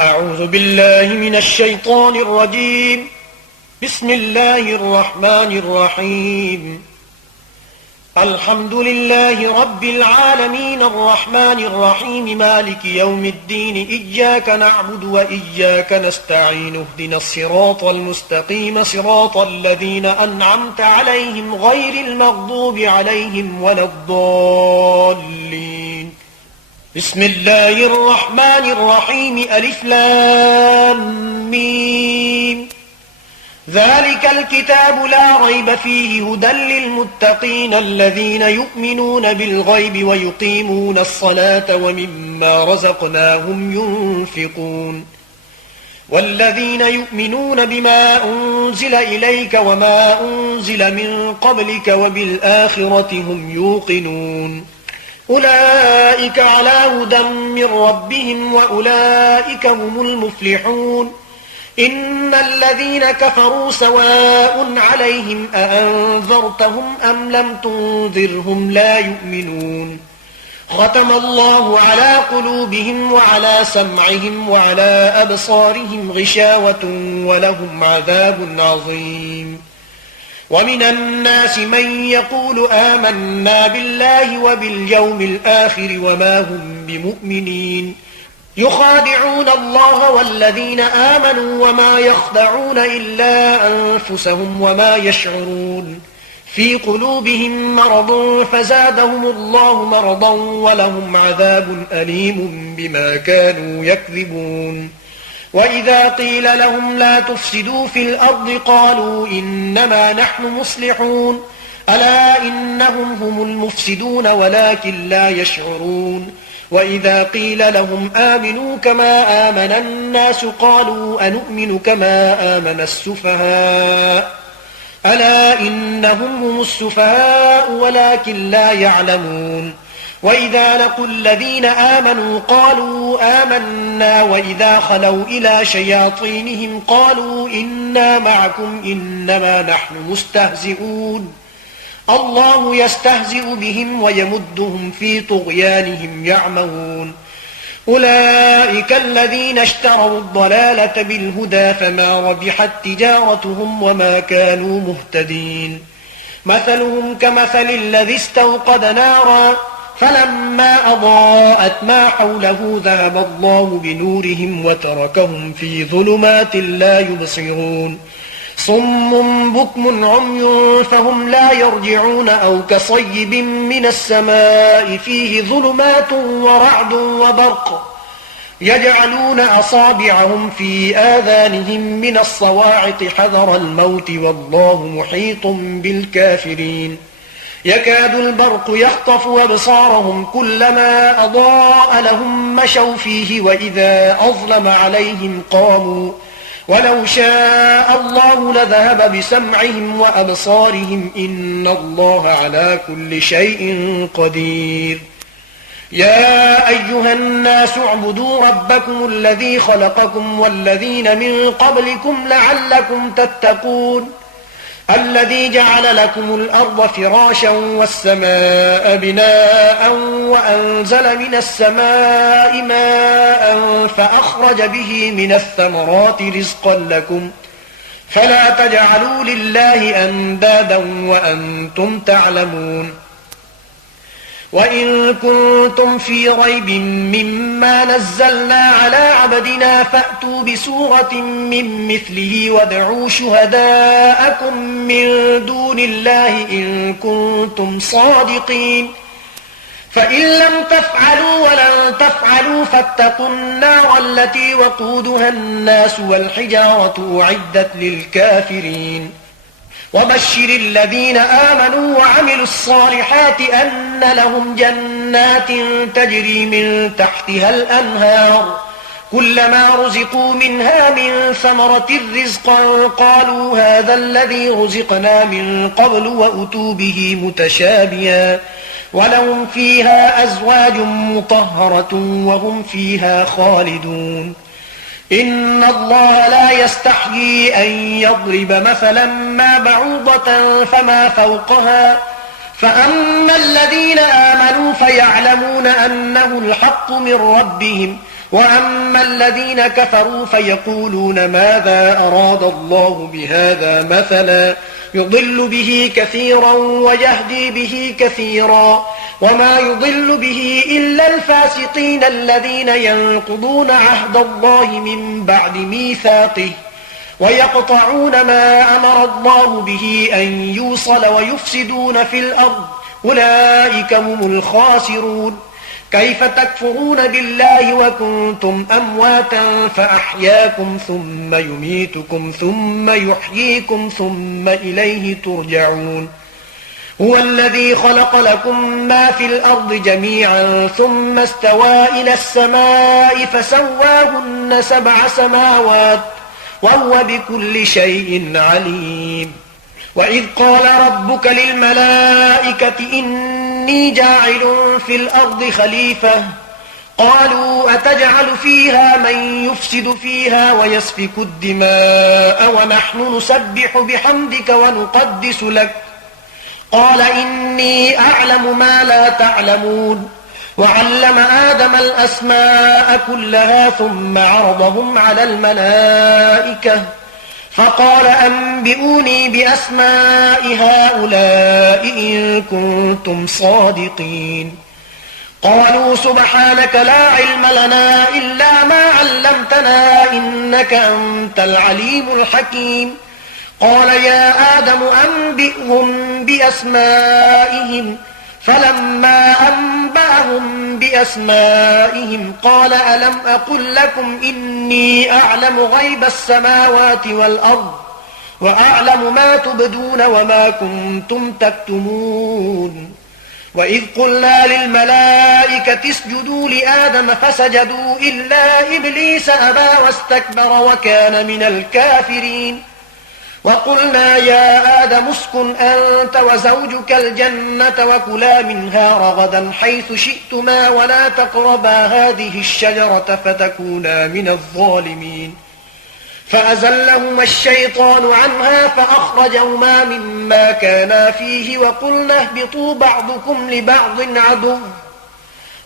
أعوذ بالله من الشيطان الرجيم. بسم الله الرحمن الرحيم. الحمد لله رب العالمين الرحمن الرحيم مالك يوم الدين إياك نعبد وإياك نستعين اهدنا الصراط المستقيم صراط الذين أنعمت عليهم غير المغضوب عليهم ولا الضالين. بسم الله الرحمن الرحيم ألف لام ميم. ذلك الكتاب لا ريب فيه هدى للمتقين الذين يؤمنون بالغيب ويقيمون الصلاة ومما رزقناهم ينفقون والذين يؤمنون بما أنزل إليك وما أنزل من قبلك وبالآخرة هم يوقنون أولئك على هدى من ربهم وأولئك هم المفلحون. إن الذين كفروا سواء عليهم أأنذرتهم أم لم تنذرهم لا يؤمنون. ختم الله على قلوبهم وعلى سمعهم وعلى أبصارهم غشاوة ولهم عذاب عظيم. ومن الناس من يقول آمنا بالله وباليوم الآخر وما هم بمؤمنين يخادعون الله والذين آمنوا وما يخدعون إلا أنفسهم وما يشعرون. في قلوبهم مرض فزادهم الله مرضا ولهم عذاب أليم بما كانوا يكذبون. وإذا قيل لهم لا تفسدوا في الأرض قالوا إنما نحن مصلحون ألا إنهم هم المفسدون ولكن لا يشعرون. وإذا قيل لهم آمنوا كما آمن الناس قالوا أنؤمن كما آمن السفهاء ألا إنهم هم السفهاء ولكن لا يعلمون. وإذا لقوا الذين آمنوا قالوا آمنا وإذا خلوا إلى شياطينهم قالوا إنا معكم إنما نحن مستهزئون. الله يستهزئ بهم ويمدهم في طغيانهم يعمهون. أولئك الذين اشتروا الضلالة بالهدى فما ربحت تجارتهم وما كانوا مهتدين. مثلهم كمثل الذي استوقد نارا فلما أضاءت ما حوله ذهب الله بنورهم وتركهم في ظلمات لا يبصرون. صم بكم عمي فهم لا يرجعون أو كصيب من السماء فيه ظلمات ورعد وبرق يجعلون أصابعهم في آذانهم من الصواعق حذر الموت والله محيط بالكافرين. يكاد البرق يخطف أبصارهم كلما أضاء لهم مشوا فيه وإذا أظلم عليهم قاموا ولو شاء الله لذهب بسمعهم وأبصارهم إن الله على كل شيء قدير. يا أيها الناس اعبدوا ربكم الذي خلقكم والذين من قبلكم لعلكم تتقون الذي جعل لكم الأرض فراشا والسماء بناء وأنزل من السماء ماء فأخرج به من الثمرات رزقا لكم فلا تجعلوا لله أندادا وأنتم تعلمون. وإن كنتم في ريب مما نزلنا على عبدنا فأتوا بسورة من مثله وادعوا شهداءكم من دون الله إن كنتم صادقين. فإن لم تفعلوا ولن تفعلوا فاتقوا النار التي وقودها الناس والحجارة أعدت للكافرين. وبشر الذين آمنوا وعملوا الصالحات أن لهم جنات تجري من تحتها الأنهار كلما رزقوا منها من ثمرة رزقا قالوا هذا الذي رزقنا من قبل وأتوا به متشابها ولهم فيها أزواج مطهرة وهم فيها خالدون. إن الله لا يستحيي أن يضرب مثلا ما بعوضة فما فوقها فأما الذين آمنوا فيعلمون أنه الحق من ربهم وأما الذين كفروا فيقولون ماذا أراد الله بهذا مثلا يضل به كثيرا ويهدي به كثيرا وما يضل به إلا الفاسقين الذين ينقضون عهد الله من بعد ميثاقه ويقطعون ما أمر الله به أن يوصل ويفسدون في الأرض أولئك هم الخاسرون. كيف تكفرون بالله وكنتم أمواتا فأحياكم ثم يميتكم ثم يحييكم ثم إليه ترجعون. هو الذي خلق لكم ما في الأرض جميعا ثم استوى إلى السماء فسواهن 7 سماوات وهو بكل شيء عليم. وإذ قال ربك للملائكة إني جاعل في الأرض خليفة قالوا أتجعل فيها من يفسد فيها ويسفك الدماء ونحن نسبح بحمدك ونقدس لك قال إني أعلم ما لا تعلمون. وعلم آدم الأسماء كلها ثم عرضهم على الملائكة فقال أنبئوني بأسماء هؤلاء إن كنتم صادقين. قالوا سبحانك لا علم لنا إلا ما علمتنا إنك أنت العليم الحكيم. قال يا آدم أنبئهم بأسمائهم فلما أنبأهم بأسمائهم قال ألم أقل لكم إني أعلم غيب السماوات والأرض وأعلم ما تبدون وما كنتم تكتمون. وإذ قلنا للملائكة اسجدوا لآدم فسجدوا إلا إبليس أبى واستكبر وكان من الكافرين. وقلنا يا آدم اسكن أنت وزوجك الجنة وكلا منها رغدا حيث شئتما ولا تقربا هذه الشجرة فتكونا من الظالمين. فأزلهما الشيطان عنها فأخرجهما مما كانا فيه وقلنا اهبطوا بعضكم لبعض عدو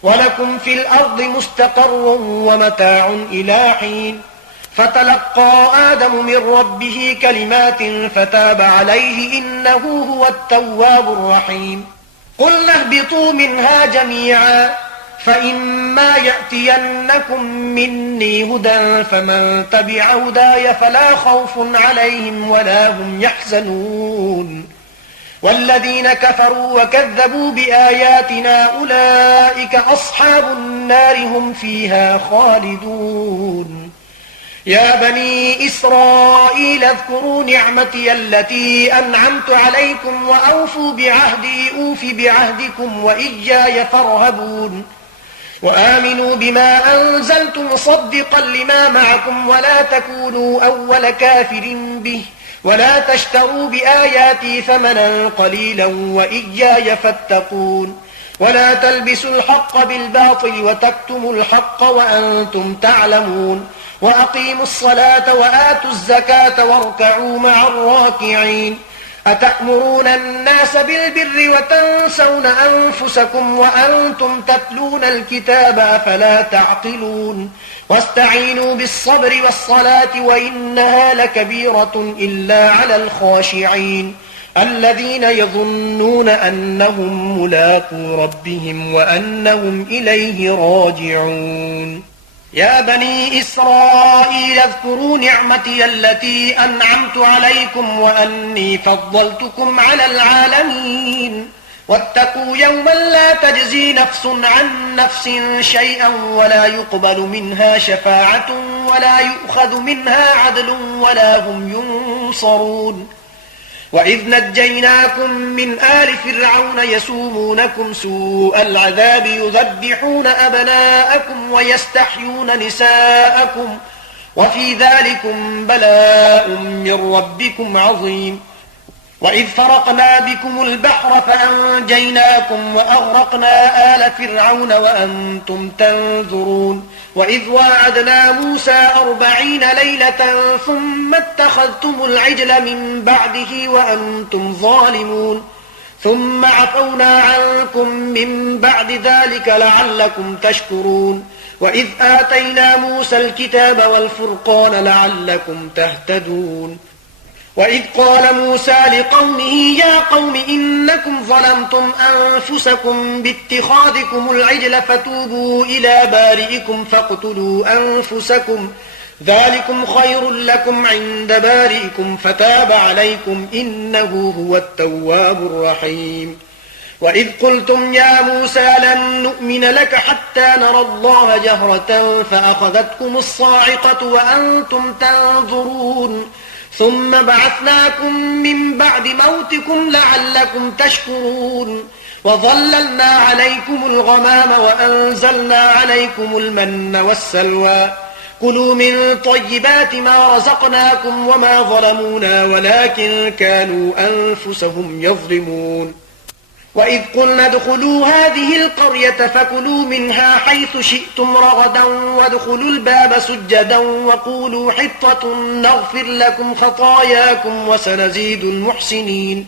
ولكم في الأرض مستقر ومتاع إلى حين. فتلقى آدم من ربه كلمات فتاب عليه إنه هو التواب الرحيم. قلنا اهبطوا منها جميعا فإما يأتينكم مني هدى فمن تبع هداي فلا خوف عليهم ولا هم يحزنون. والذين كفروا وكذبوا بآياتنا أولئك أصحاب النار هم فيها خالدون. يا بني إسرائيل اذكروا نعمتي التي أنعمت عليكم وأوفوا بعهدي أوف بعهدكم وإياي فارهبون. وآمنوا بما أنزلت مصدقا لما معكم ولا تكونوا أول كافر به ولا تشتروا بآياتي ثمنا قليلا وإياي فاتقون. ولا تلبسوا الحق بالباطل وتكتموا الحق وأنتم تعلمون. وأقيموا الصلاة وآتوا الزكاة واركعوا مع الراكعين. أتأمرون الناس بالبر وتنسون أنفسكم وأنتم تتلون الكتاب أفلا تعقلون. واستعينوا بالصبر والصلاة وإنها لكبيرة إلا على الخاشعين الذين يظنون أنهم ملاقو ربهم وأنهم إليه راجعون. يا بني إسرائيل اذكروا نعمتي التي أنعمت عليكم وأني فضلتكم على العالمين. واتقوا يوما لا تجزي نفس عن نفس شيئا ولا يقبل منها شفاعة ولا يؤخذ منها عدل ولا هم ينصرون. وإذ نجيناكم من آل فرعون يسومونكم سوء العذاب يذبحون أبناءكم ويستحيون نساءكم وفي ذلكم بلاء من ربكم عظيم. وإذ فرقنا بكم البحر فأنجيناكم وأغرقنا آل فرعون وأنتم تنظرون. وإذ واعدنا موسى 40 ليلة ثم اتخذتم العجل من بعده وأنتم ظالمون. ثم عفونا عنكم من بعد ذلك لعلكم تشكرون. وإذ آتينا موسى الكتاب والفرقان لعلكم تهتدون وإذ قال موسى لقومه يا قوم إنكم ظلمتم أنفسكم باتخاذكم العجل فتوبوا إلى بارئكم فاقتلوا أنفسكم ذلكم خير لكم عند بارئكم فتاب عليكم إنه هو التواب الرحيم وإذ قلتم يا موسى لن نؤمن لك حتى نرى الله جهرة فأخذتكم الصاعقة وأنتم تنظرون ثم بعثناكم من بعد موتكم لعلكم تشكرون وظللنا عليكم الغمام وأنزلنا عليكم المن والسلوى كلوا من طيبات ما رزقناكم وما ظلمونا ولكن كانوا أنفسهم يظلمون وإذ قلنا ادخلوا هذه القرية فكلوا منها حيث شئتم رغدا وادخلوا الباب سجدا وقولوا حطة نغفر لكم خطاياكم وسنزيد المحسنين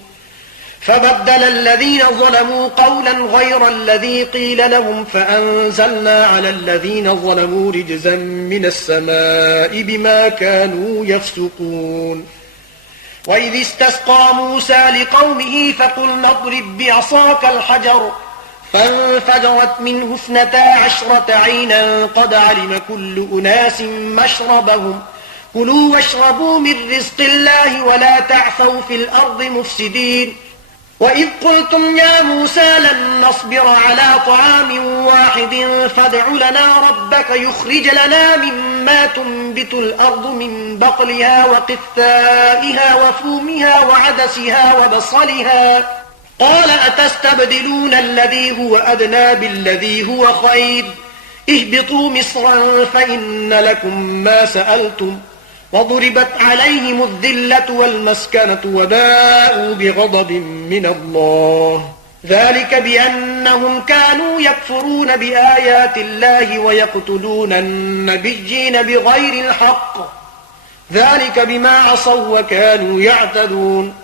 فبدل الذين ظلموا قولا غير الذي قيل لهم فأنزلنا على الذين ظلموا رجزا من السماء بما كانوا يفسقون وإذ استسقى موسى لقومه فقلنا اضرب بعصاك الحجر فانفجرت منه 12 عينا قد علم كل أناس مشربهم كلوا واشربوا من رزق الله ولا تعثوا في الأرض مفسدين وإذ قلتم يا موسى لن نصبر على طعام واحد فادع لنا ربك يخرج لنا مما تنبت الأرض من بقلها وقثائها وفومها وعدسها وبصلها قال أتستبدلون الذي هو أدنى بالذي هو خير اهبطوا مصرا فإن لكم ما سألتم وضربت عليهم الذلة والمسكنة وباءوا بغضب من الله ذلك بأنهم كانوا يكفرون بآيات الله ويقتلون النبيين بغير الحق ذلك بما عصوا وكانوا يعتدون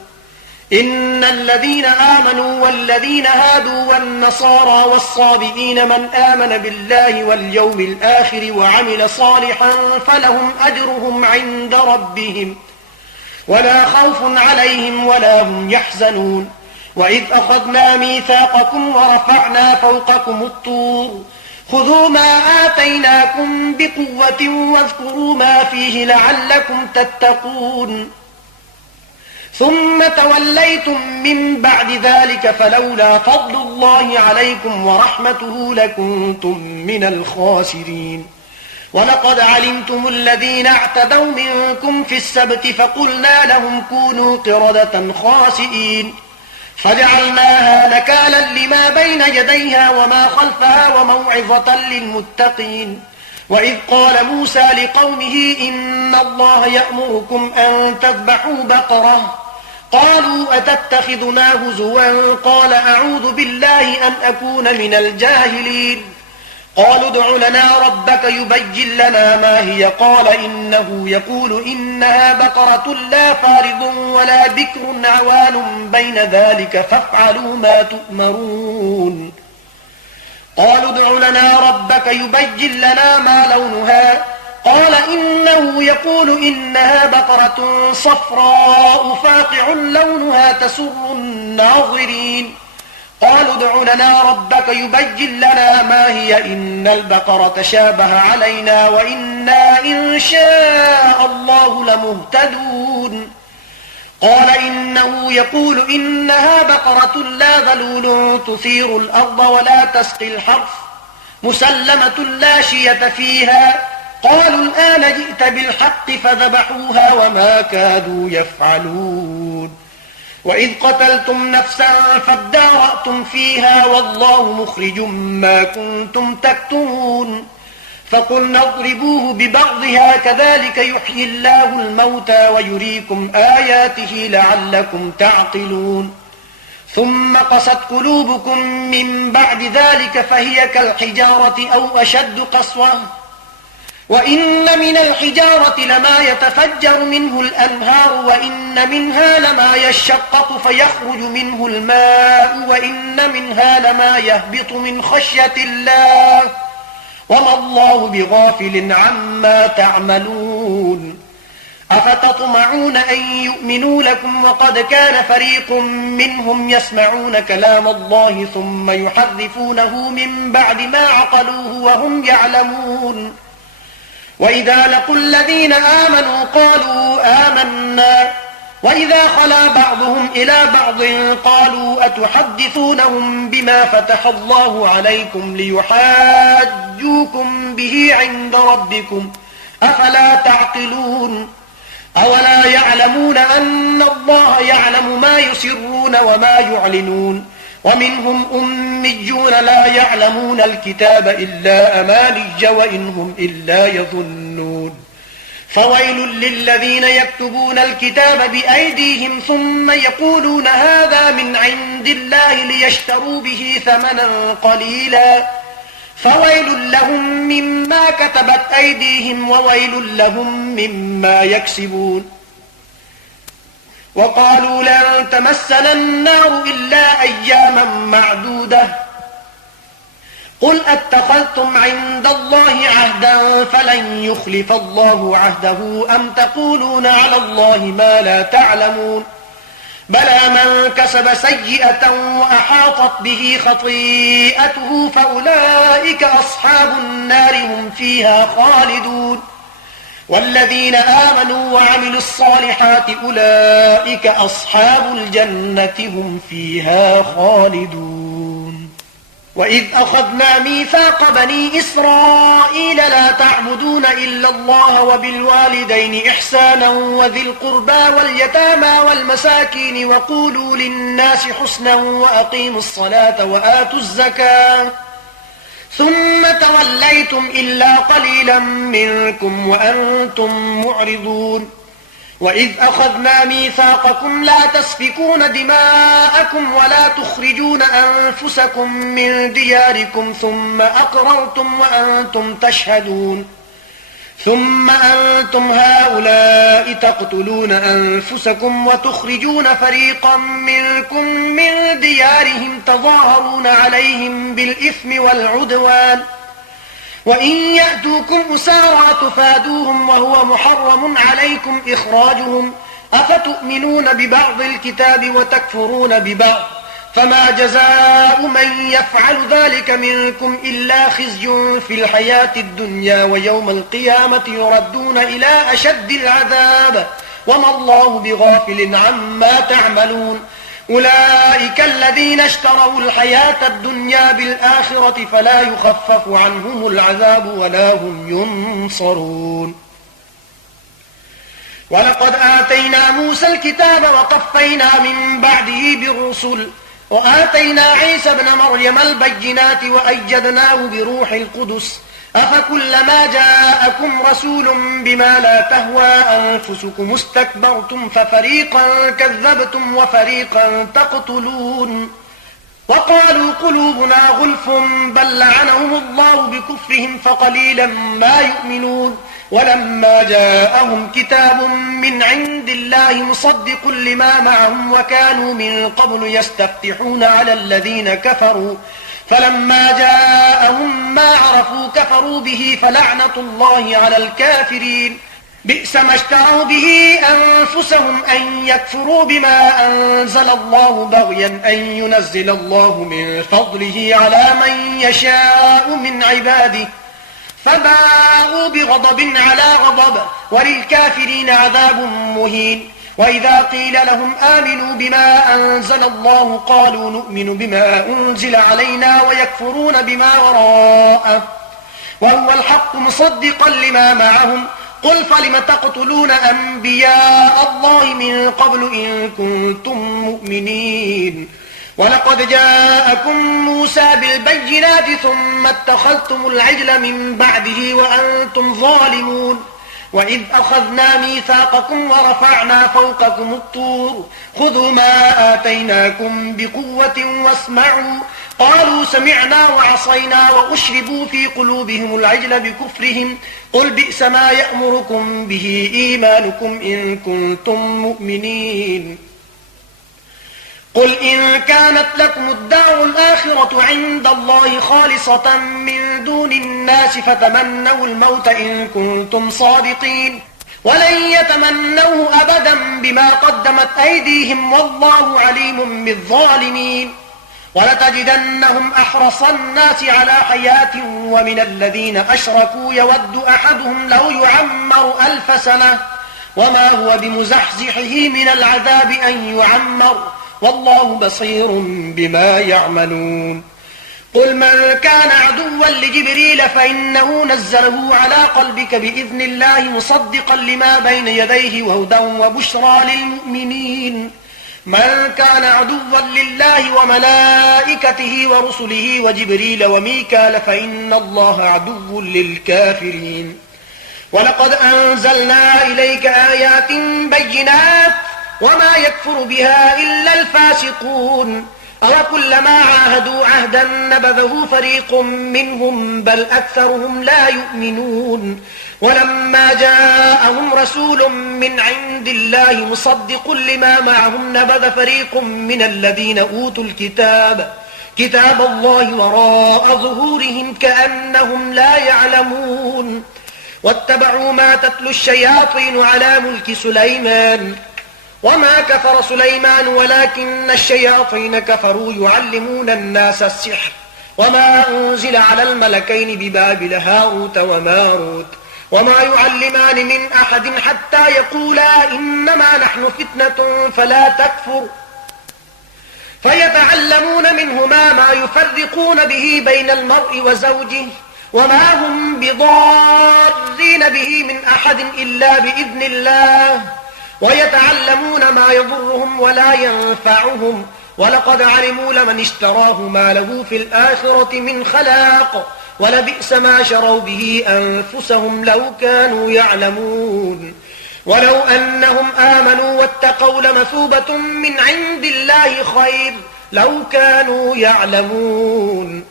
إن الذين آمنوا والذين هادوا والنصارى والصابئين من آمن بالله واليوم الآخر وعمل صالحا فلهم أجرهم عند ربهم ولا خوف عليهم ولا هم يحزنون وإذ أخذنا ميثاقكم ورفعنا فوقكم الطور خذوا ما آتيناكم بقوة واذكروا ما فيه لعلكم تتقون ثم توليتم من بعد ذلك فلولا فضل الله عليكم ورحمته لكنتم من الخاسرين ولقد علمتم الذين اعتدوا منكم في السبت فقلنا لهم كونوا قردة خاسئين فجعلناها نكالا لما بين يديها وما خلفها وموعظة للمتقين وإذ قال موسى لقومه إن الله يأمركم أن تذبحوا بقرة قالوا أتتخذنا هزوا قال أعوذ بالله أن أكون من الجاهلين قالوا ادع لنا ربك يبين لنا ما هي قال إنه يقول إنها بقرة لا فارض ولا بكر عوان بين ذلك فافعلوا ما تؤمرون قالوا ادع لنا ربك يبين لنا ما لونها قال إنه يقول إنها بقرة صفراء فاقع لونها تسر الناظرين قالوا ادع لنا ربك يبين لنا ما هي إن البقرة شابه علينا وإنا إن شاء الله لمهتدون قال إنه يقول إنها بقرة لا ذلول تثير الأرض ولا تسقي الحرث مسلمة لا شية فيها قالوا الآن جئت بالحق فذبحوها وما كادوا يفعلون وإذ قتلتم نفسا فادارأتم فيها والله مخرج ما كنتم تكتمون فقلنا اضربوه ببعضها كذلك يحيي الله الموتى ويريكم آياته لعلكم تعقلون ثم قست قلوبكم من بعد ذلك فهي كالحجارة أو أشد قسوة وإن من الحجارة لما يتفجر منه الأنهار وإن منها لما يشقق فيخرج منه الماء وإن منها لما يهبط من خشية الله وما الله بغافل عما تعملون أفتطمعون أن يؤمنوا لكم وقد كان فريق منهم يسمعون كلام الله ثم يحرفونه من بعد ما عقلوه وهم يعلمون وإذا لقوا الذين آمنوا قالوا آمنا وإذا خلا بعضهم إلى بعض قالوا أتحدثونهم بما فتح الله عليكم ليحاجوكم به عند ربكم أفلا تعقلون أولا يعلمون أن الله يعلم ما يسرون وما يعلنون ومنهم أميون لا يعلمون الكتاب إلا أماني وإنهم إلا يظنون فويل للذين يكتبون الكتاب بأيديهم ثم يقولون هذا من عند الله ليشتروا به ثمنا قليلا فويل لهم مما كتبت أيديهم وويل لهم مما يكسبون وقالوا لن تمسنا النار إلا أياما معدودة قل أتخذتم عند الله عهدا فلن يخلف الله عهده أم تقولون على الله ما لا تعلمون بلى من كسب سيئة وأحاطت به خطيئته فأولئك أصحاب النار هم فيها خالدون والذين آمنوا وعملوا الصالحات أولئك أصحاب الجنة هم فيها خالدون وإذ أخذنا ميثاق بني إسرائيل لا تعبدون إلا الله وبالوالدين إحسانا وذي القربى واليتامى والمساكين وقولوا للناس حسنا وأقيموا الصلاة وآتوا الزكاة ثم توليتم إلا قليلا منكم وأنتم معرضون وإذ أخذنا ميثاقكم لا تسفكون دماءكم ولا تخرجون أنفسكم من دياركم ثم أقررتم وأنتم تشهدون ثم أنتم هؤلاء تقتلون أنفسكم وتخرجون فريقا منكم من ديارهم تظاهرون عليهم بالإثم والعدوان وإن يأتوكم أسارى تفادوهم وهو محرم عليكم إخراجهم أفتؤمنون ببعض الكتاب وتكفرون ببعض فما جزاء من يفعل ذلك منكم إلا خزي في الحياة الدنيا ويوم القيامة يردون إلى أشد العذاب وما الله بغافل عما تعملون أولئك الذين اشتروا الحياة الدنيا بالآخرة فلا يخفف عنهم العذاب ولا هم ينصرون ولقد آتينا موسى الكتاب وقفينا من بعده بالرسل وآتينا عيسى ابن مريم البينات وأيدناه بروح القدس أفكلما جاءكم رسول بما لا تهوى أنفسكم استكبرتم ففريقا كذبتم وفريقا تقتلون وقالوا قلوبنا غلف بل لعنهم الله بكفرهم فقليلا ما يؤمنون ولما جاءهم كتاب من عند الله مصدق لما معهم وكانوا من قبل يستفتحون على الذين كفروا فلما جاءهم ما عرفوا كفروا به فلعنة الله على الكافرين بئس ما اشتروا به أنفسهم أن يكفروا بما أنزل الله بغيا أن ينزل الله من فضله على من يشاء من عباده فباءوا بغضب على غضب وللكافرين عذاب مهين وإذا قيل لهم آمنوا بما أنزل الله قالوا نؤمن بما أنزل علينا ويكفرون بما وراءه وهو الحق مصدقا لما معهم قل فلم تقتلون أنبياء الله من قبل إن كنتم مؤمنين ولقد جاءكم موسى بالبينات ثم اتخذتم العجل من بعده وأنتم ظالمون وإذ أخذنا ميثاقكم ورفعنا فوقكم الطور خذوا ما آتيناكم بقوة واسمعوا قالوا سمعنا وعصينا وأشربوا في قلوبهم العجل بكفرهم قل بئس ما يأمركم به إيمانكم إن كنتم مؤمنين قل إن كانت لكم الدار الآخرة عند الله خالصة من دون الناس فتمنوا الموت إن كنتم صادقين ولن يتمنوه أبدا بما قدمت أيديهم والله عليم بالظالمين ولتجدنهم أحرص الناس على حياة ومن الذين أشركوا يود أحدهم لو يعمر 1000 سنة وما هو بمزحزحه من العذاب أن يعمر والله بصير بما يعملون قل من كان عدوا لجبريل فإنه نزله على قلبك بإذن الله مصدقا لما بين يديه وهدى وبشرى للمؤمنين من كان عدوا لله وملائكته ورسله وجبريل وميكال فإن الله عدو للكافرين ولقد أنزلنا إليك آيات بينات وما يكفر بها إلا الفاسقون أوكلما عاهدوا عهدا نبذه فريق منهم بل أكثرهم لا يؤمنون ولما جاءهم رسول من عند الله مصدق لما معهم نبذ فريق من الذين أوتوا كتاب الله وراء ظهورهم كأنهم لا يعلمون واتبعوا ما تتلو الشياطين على ملك سليمان وما كفر سليمان ولكن الشياطين كفروا يعلمون الناس السحر وما أنزل على الملكين ببابل هاروت وماروت وما يعلمان من أحد حتى يقولا إنما نحن فتنة فلا تكفر فيتعلمون منهما ما يفرقون به بين المرء وزوجه وما هم بضارين به من أحد إلا بإذن الله ويتعلمون ما يضرهم ولا ينفعهم ولقد علموا لمن اشتراه ما له في الآخرة من خلاق ولبئس ما شروا به أنفسهم لو كانوا يعلمون ولو أنهم آمنوا واتقوا لمثوبة من عند الله خير لو كانوا يعلمون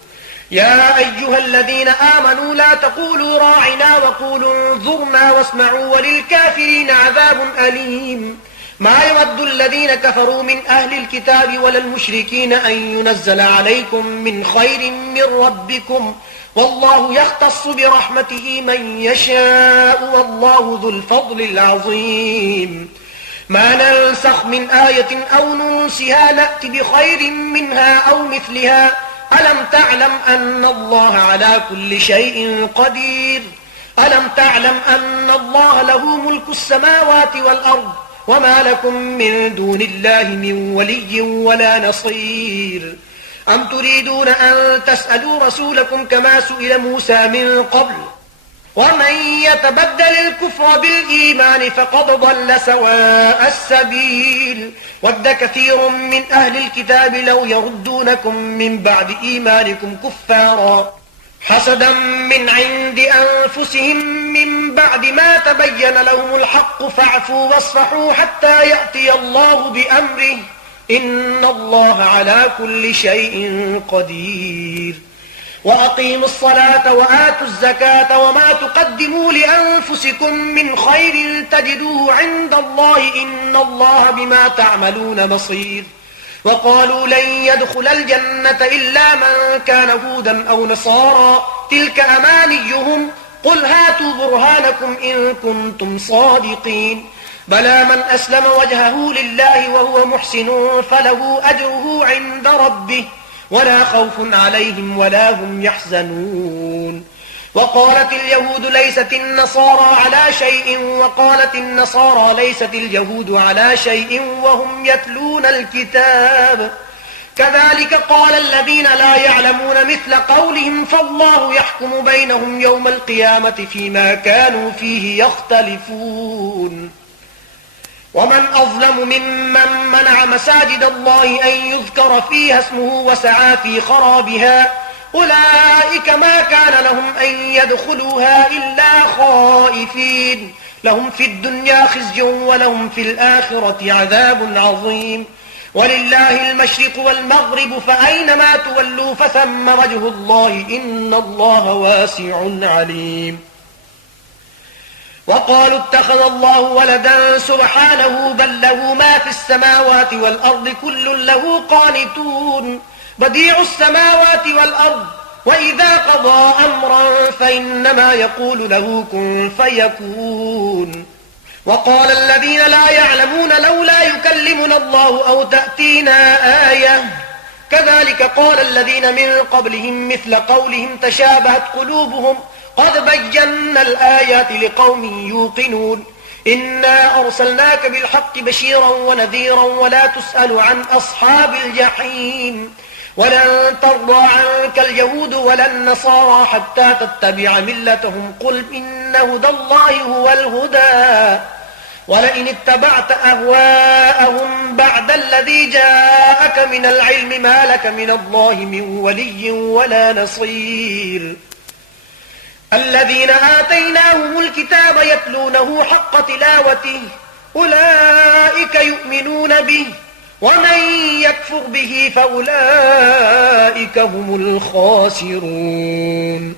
يا أيها الذين آمنوا لا تقولوا راعنا وقولوا انظرنا واسمعوا وللكافرين عذاب أليم ما يود الذين كفروا من أهل الكتاب ولا المشركين أن ينزل عليكم من خير من ربكم والله يختص برحمته من يشاء والله ذو الفضل العظيم ما ننسخ من آية أو ننسها نأت بخير منها أو مثلها ألم تعلم أن الله على كل شيء قدير ألم تعلم أن الله له ملك السماوات والأرض وما لكم من دون الله من ولي ولا نصير أم تريدون أن تسألوا رسولكم كما سئل موسى من قبل ومن يتبدل الكفر بالإيمان فقد ضل سواء السبيل ود كثير من أهل الكتاب لو يردونكم من بعد إيمانكم كفارا حسدا من عند أنفسهم من بعد ما تبين لهم الحق فاعفوا واصفحوا حتى يأتي الله بأمره إن الله على كل شيء قدير وأقيموا الصلاة وآتوا الزكاة وما تقدموا لأنفسكم من خير تجدوه عند الله إن الله بما تعملون بصير وقالوا لن يدخل الجنة إلا من كان هودا أو نصارى تلك أمانيهم قل هاتوا برهانكم إن كنتم صادقين بلى من أسلم وجهه لله وهو محسن فله أجره عند ربه ولا خوف عليهم ولا هم يحزنون وقالت اليهود ليست النصارى على شيء وقالت النصارى ليست اليهود على شيء وهم يتلون الكتاب كذلك قال الذين لا يعلمون مثل قولهم فالله يحكم بينهم يوم القيامة فيما كانوا فيه يختلفون ومن أظلم ممن منع مساجد الله أن يذكر فيها اسمه وسعى في خرابها أولئك ما كان لهم أن يدخلوها إلا خائفين لهم في الدنيا خزي ولهم في الآخرة عذاب عظيم ولله المشرق والمغرب فأينما تولوا فثم وجه الله إن الله واسع عليم وقالوا اتخذ الله ولدا سبحانه بل له ما في السماوات والأرض كل له قانتون بديع السماوات والأرض وإذا قضى أمرا فإنما يقول له كن فيكون. وقال الذين لا يعلمون لولا يكلمنا الله أو تأتينا آية كذلك قال الذين من قبلهم مثل قولهم تشابهت قلوبهم قد بينا الآيات لقوم يوقنون إنا أرسلناك بالحق بشيرا ونذيرا ولا تسأل عن أصحاب الجحيم ولن ترضى عنك اليهود ولا النصارى حتى تتبع ملتهم قل إن هدى الله هو الهدى ولئن اتبعت أهواءهم بعد الذي جاءك من العلم ما لك من الله من ولي ولا نصير. الذين آتيناهم الكتاب يتلونه حق تلاوته أولئك يؤمنون به ومن يكفر به فأولئك هم الخاسرون.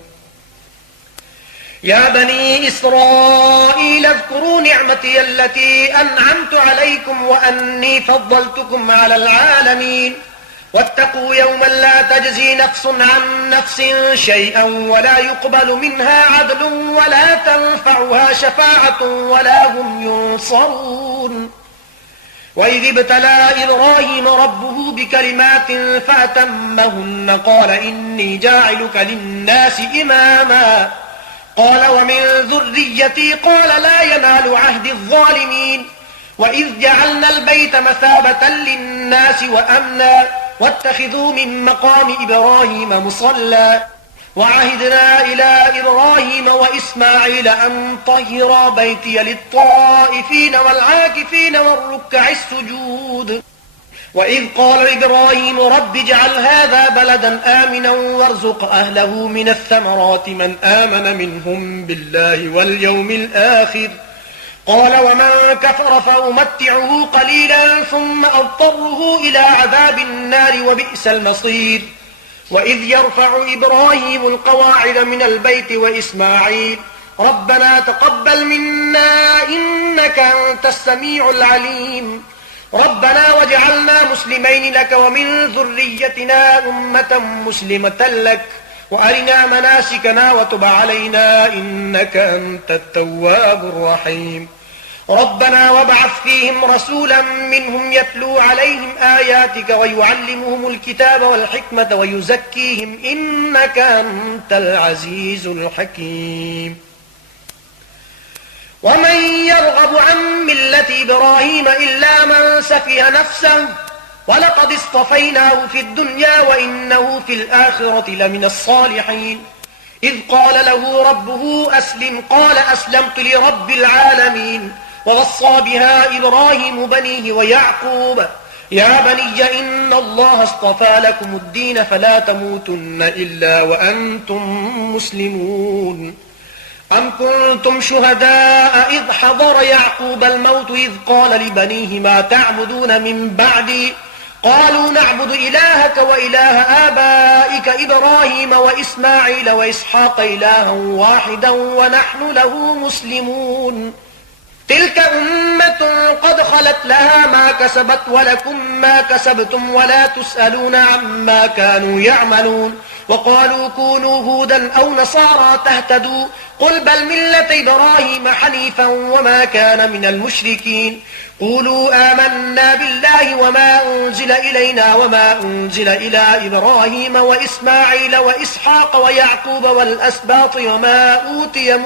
يا بني إسرائيل اذكروا نعمتي التي أنعمت عليكم وأني فضلتكم على العالمين واتقوا يوما لا تجزي نفس عن نفس شيئا ولا يقبل منها عدل ولا تنفعها شفاعة ولا هم ينصرون. وإذ ابتلى إبراهيم ربه بكلمات فأتمهن قال إني جاعلك للناس إماما قال ومن ذريتي قال لا ينال عهد الظالمين. وإذ جعلنا البيت مثابة للناس وأمنا واتخذوا من مقام إبراهيم مصلى وعهدنا إلى إبراهيم وإسماعيل أن طهرا بيتي للطائفين والعاكفين والركع السجود. وإذ قال إبراهيم رب اجعل هذا بلدا آمنا وارزق أهله من الثمرات من آمن منهم بالله واليوم الآخر قال ومن كفر فأمتعه قليلا ثم أضطره إلى عذاب النار وبئس المصير. وإذ يرفع إبراهيم القواعد من البيت وإسماعيل ربنا تقبل منا إنك أنت السميع العليم ربنا واجعلنا مسلمين لك ومن ذريتنا أمة مسلمة لك وأرنا مناسكنا وتب علينا إنك أنت التواب الرحيم. ربنا وابعث فيهم رسولا منهم يتلو عليهم آياتك ويعلمهم الكتاب والحكمة ويزكيهم إنك أنت العزيز الحكيم. ومن يرغب عن ملة إبراهيم إلا من سفه نفسه ولقد اصطفيناه في الدنيا وإنه في الآخرة لمن الصالحين. إذ قال له ربه أسلم قال أسلمت لرب العالمين. ووصى بها إبراهيم بنيه ويعقوب يا بني إن الله اصطفى لكم الدين فلا تموتن إلا وأنتم مسلمون. أم كنتم شهداء إذ حضر يعقوب الموت إذ قال لبنيه ما تعبدون من بعدي قالوا نعبد إلهك وإله آبائك إبراهيم وإسماعيل وإسحاق إلها واحدا ونحن له مسلمون. تلك أمة قد خلت لها ما كسبت ولكم ما كسبتم ولا تسألون عما كانوا يعملون. وقالوا كونوا هودا أو نصارى تهتدوا قل بل ملة إبراهيم حنيفا وما كان من المشركين. قولوا آمنا بالله وما أنزل إلينا وما أنزل إلى إبراهيم وإسماعيل وإسحاق ويعقوب والأسباط وما أوتي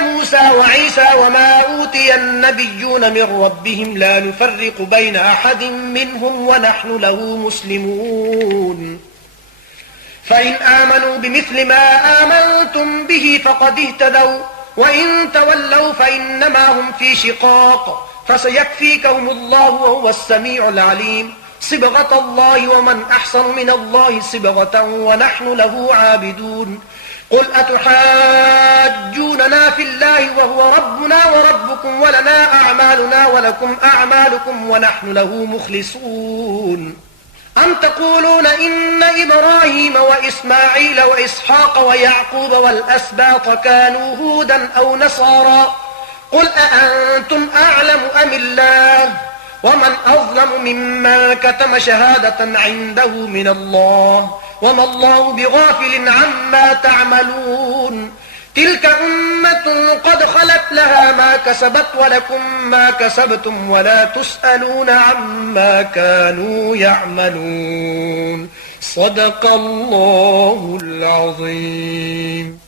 موسى وعيسى وما أوتي النبيون من ربهم لا نفرق بين أحد منهم ونحن له مسلمون. فإن آمنوا بمثل ما آمنتم به فقد اهتدوا وإن تولوا فإنما هم في شقاق فسيكفيكهم الله وهو السميع العليم. صبغة الله ومن أحسن من الله صبغة ونحن له عابدون. قل أتحاجوننا في الله وهو ربنا وربكم ولنا أعمالنا ولكم أعمالكم ونحن له مخلصون. أم تقولون إن إبراهيم وإسماعيل وإسحاق ويعقوب والأسباط كانوا هودا أو نصارى قل أأنتم أعلم أم الله ومن أظلم ممن كتم شهادة عنده من الله وما الله بغافل عما تعملون تلك أمة قد خلت لها ما كسبت ولكم ما كسبتم ولا تسألون عما كانوا يعملون صدق الله العظيم.